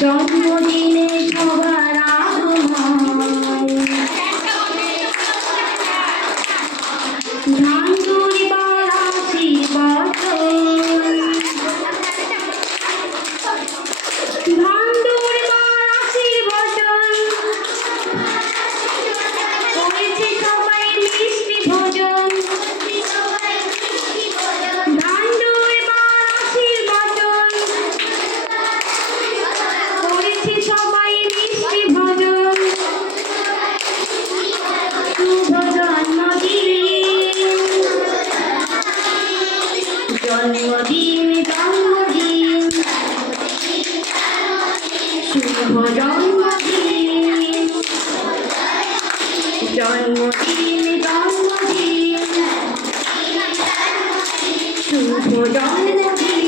জন্মদিনে সবার জন্মদিন জন্মদিন। শুভ জন্মদিন। জন্মদিন জন্মদিন শুভ জন্মদিন।